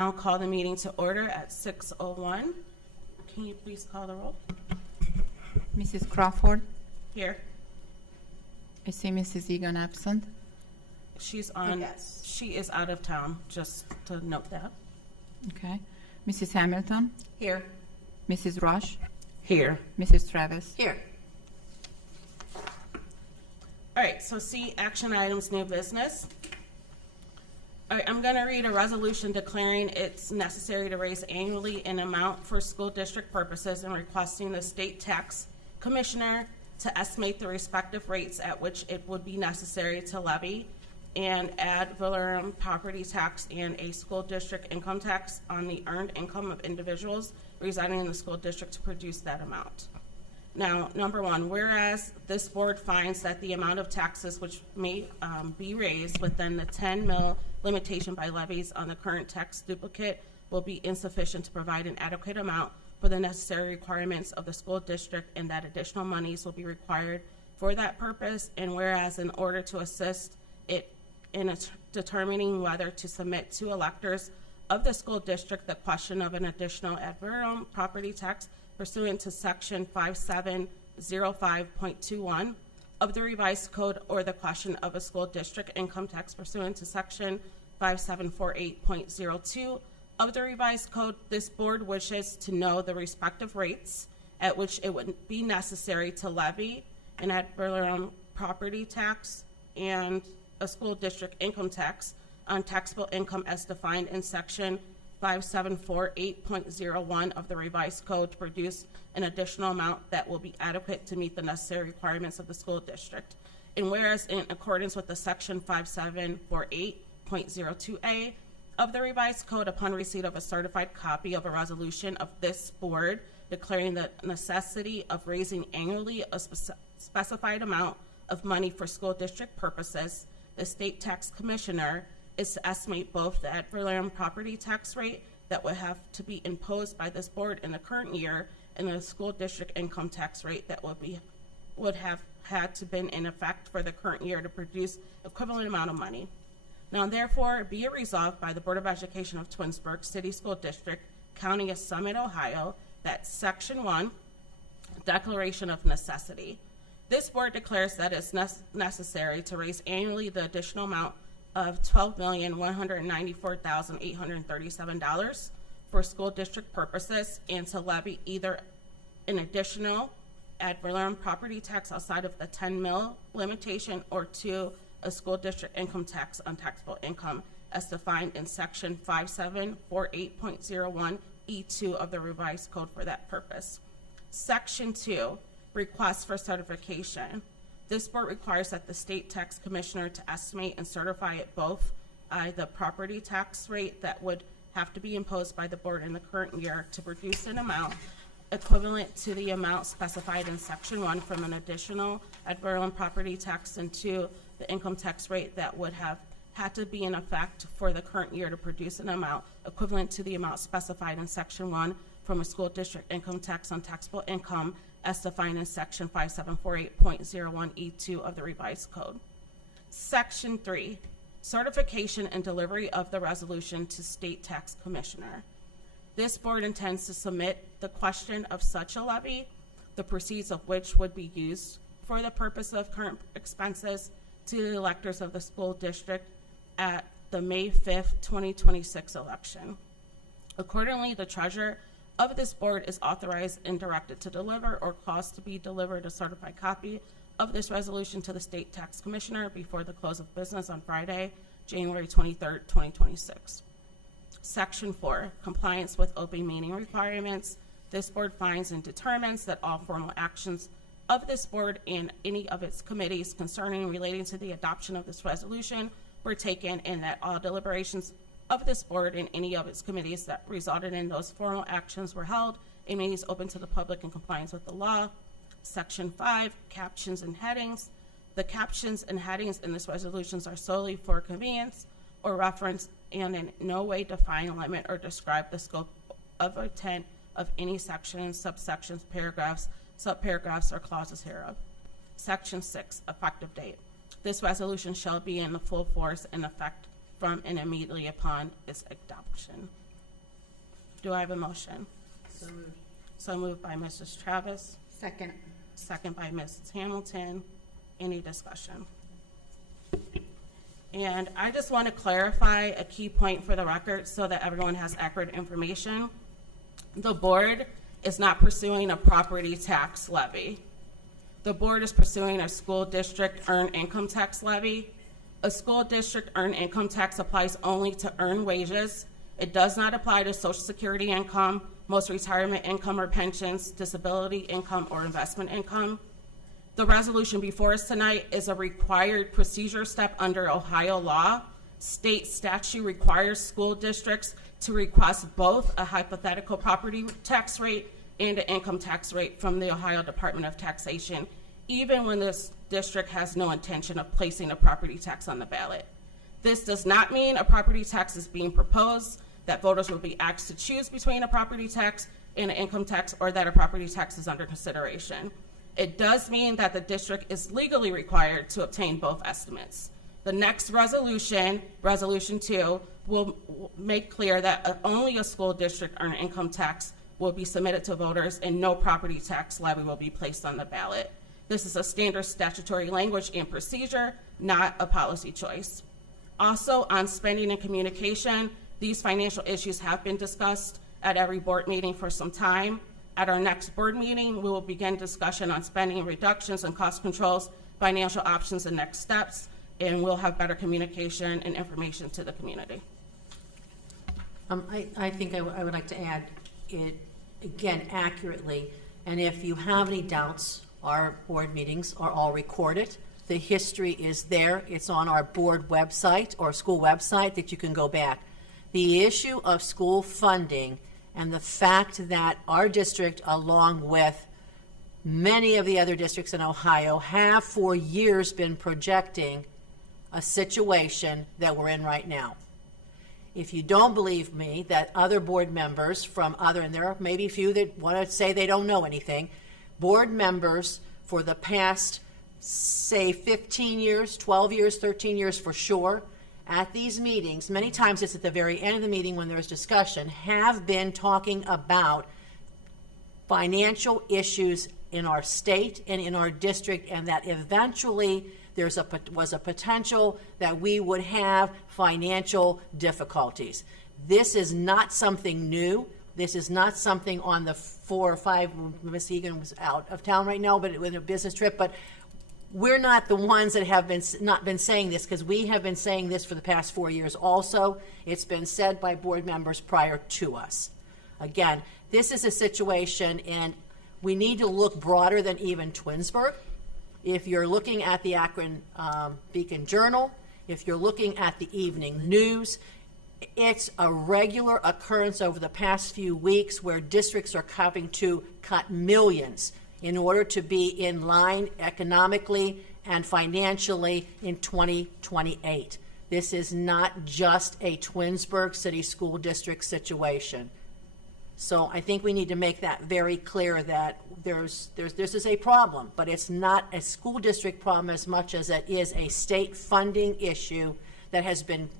I'll call the meeting to order at 6:01. Can you please call the roll? Mrs. Crawford. Here. I see Mrs. Egan absent. She's on. Yes. She is out of town, just to note that. Okay. Mrs. Hamilton. Here. Mrs. Rush. Here. Mrs. Travis. Here. All right, so C, action items, new business. All right, I'm going to read a resolution declaring it's necessary to raise annually an amount for school district purposes and requesting the state tax commissioner to estimate the respective rates at which it would be necessary to levy and ad valorem property tax and a school district income tax on the earned income of individuals residing in the school district to produce that amount. Now, number one, whereas this board finds that the amount of taxes which may be raised within the 10 mil limitation by levies on the current tax duplicate will be insufficient to provide an adequate amount for the necessary requirements of the school district, and that additional monies will be required for that purpose. And whereas in order to assist it in determining whether to submit to electors of the school district the question of an additional ad valorem property tax pursuant to section 5705.21 of the revised code, or the question of a school district income tax pursuant to section 5748.02 of the revised code, this board wishes to know the respective rates at which it would be necessary to levy an ad valorem property tax and a school district income tax on taxable income as defined in section 5748.01 of the revised code to produce an additional amount that will be adequate to meet the necessary requirements of the school district. And whereas in accordance with the section 5748.02A of the revised code, upon receipt of a certified copy of a resolution of this board declaring the necessity of raising annually a specified amount of money for school district purposes, the state tax commissioner is to estimate both the ad valorem property tax rate that would have to be imposed by this board in the current year and the school district income tax rate that would have had to been in effect for the current year to produce equivalent amount of money. Now therefore be it resolved by the Board of Education of Twinsburg City School District, County of Summit, Ohio, that section 1, declaration of necessity. This board declares that it's necessary to raise annually the additional amount of $12,194,837 for school district purposes and to levy either an additional ad valorem property tax outside of the 10 mil limitation or to a school district income tax on taxable income as defined in section 5748.01 E2 of the revised code for that purpose. Section 2, request for certification. This board requires that the state tax commissioner to estimate and certify at both the property tax rate that would have to be imposed by the board in the current year to produce an amount equivalent to the amount specified in section 1 from an additional ad valorem property tax, and 2, the income tax rate that would have had to be in effect for the current year to produce an amount equivalent to the amount specified in section 1 from a school district income tax on taxable income as defined in section 5748.01 E2 of the revised code. Section 3, certification and delivery of the resolution to state tax commissioner. This board intends to submit the question of such a levy, the proceeds of which would be used for the purpose of current expenses, to the electors of the school district at the May 5th, 2026 election. Accordingly, the treasurer of this board is authorized and directed to deliver or cause to be delivered a certified copy of this resolution to the state tax commissioner before the close of business on Friday, January 23rd, 2026. Section 4, compliance with open meeting requirements. This board finds and determines that all formal actions of this board and any of its committees concerning relating to the adoption of this resolution were taken, and that all deliberations of this board and any of its committees that resulted in those formal actions were held in meetings open to the public in compliance with the law. Section 5, captions and headings. The captions and headings in this resolutions are solely for convenience or reference and in no way define, limit, or describe the scope of intent of any sections, subsections, paragraphs, subparagraphs, or clauses hereof. Section 6, effective date. This resolution shall be in the full force and effect from and immediately upon its adoption. Do I have a motion? So moved. So moved by Mrs. Travis, Second. second by Mrs. Hamilton. Any discussion? And I just want to clarify a key point for the record so that everyone has accurate information. The board is not pursuing a property tax levy. The board is pursuing a school district earned income tax levy. A school district earned income tax applies only to earned wages. It does not apply to Social Security income, most retirement income or pensions, disability income, or investment income. The resolution before us tonight is a required procedure step under Ohio law. State statute requires school districts to request both a hypothetical property tax rate and an income tax rate from the Ohio Department of Taxation, even when this district has no intention of placing a property tax on the ballot. This does not mean a property tax is being proposed, that voters will be asked to choose between a property tax and an income tax, or that a property tax is under consideration. It does mean that the district is legally required to obtain both estimates. The next resolution, Resolution 2, will make clear that only a school district earned income tax will be submitted to voters and no property tax levy will be placed on the ballot. This is a standard statutory language and procedure, not a policy choice. Also, on spending and communication, these financial issues have been discussed at every board meeting for some time. At our next board meeting, we will begin discussion on spending reductions and cost controls, financial options, and next steps, and we'll have better communication and information to the community. I think I would like to add it again accurately, and if you have any doubts, our board meetings are all recorded. The history is there. It's on our board website or school website that you can go back. The issue of school funding and the fact that our district, along with many of the other districts in Ohio, have for years been projecting a situation that we're in right now. If you don't believe me, that other board members from other, and there are maybe a few that want to say they don't know anything, board members for the past, say, 15 years, 12 years, 13 years for sure, at these meetings, many times it's at the very end of the meeting when there's discussion, have been talking about financial issues in our state and in our district, and that eventually was a potential that we would have financial difficulties. This is not something new. This is not something on the 4 or 5, Ms. Egan was out of town right now, but with a business trip, but we're not the ones that have not been saying this, because we have been saying this for the past 4 years also. It's been said by board members prior to us. Again, this is a situation, and we need to look broader than even Twinsburg. If you're looking at the Akron Beacon Journal, if you're looking at the evening news, it's a regular occurrence over the past few weeks where districts are having to cut millions in order to be in line economically and financially in 2028. This is not just a Twinsburg City School District situation. So I think we need to make that very clear that this is a problem, but it's not a school district problem as much as it is a state funding issue that has been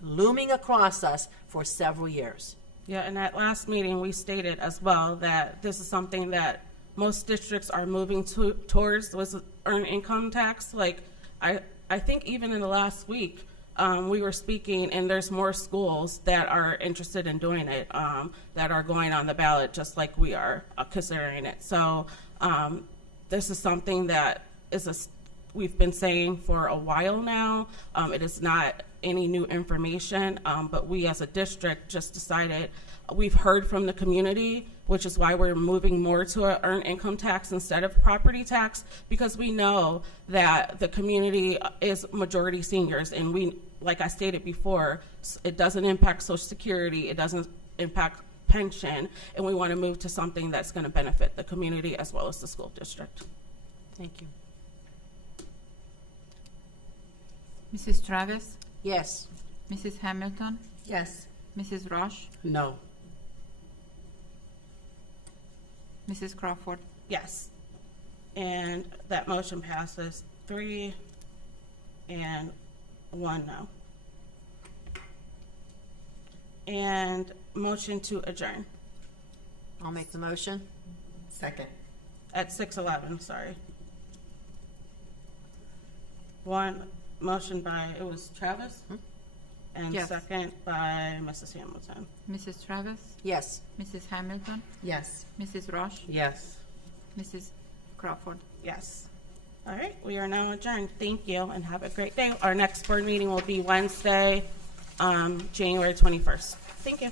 looming across us for several years. Yeah, and at last meeting, we stated as well that this is something that most districts are moving towards, was earned income tax. Like, I think even in the last week, we were speaking, and there's more schools that are interested in doing it, that are going on the ballot just like we are considering it. So this is something that we've been saying for a while now. It is not any new information, but we as a district just decided, we've heard from the community, which is why we're moving more to an earned income tax instead of property tax, because we know that the community is majority seniors, and we, like I stated before, it doesn't impact Social Security, it doesn't impact pension, and we want to move to something that's going to benefit the community as well as the school district. Thank you. Mrs. Travis, Yes. Mrs. Hamilton, Yes. Mrs. Roche, No. Mrs. Crawford. Yes. And that motion passes 3 and 1 no. And motion to adjourn I'll make the motion. Second. at 6:11, sorry. One motion by, it was Travis? And Yes. second by Mrs. Hamilton. Mrs. Travis, Yes. Mrs. Hamilton, Yes. Mrs. Roche, Yes. Mrs. Crawford. Yes. All right, we are now adjourned. Thank you and have a great day. Our next board meeting will be Wednesday, January 21st. Thank you.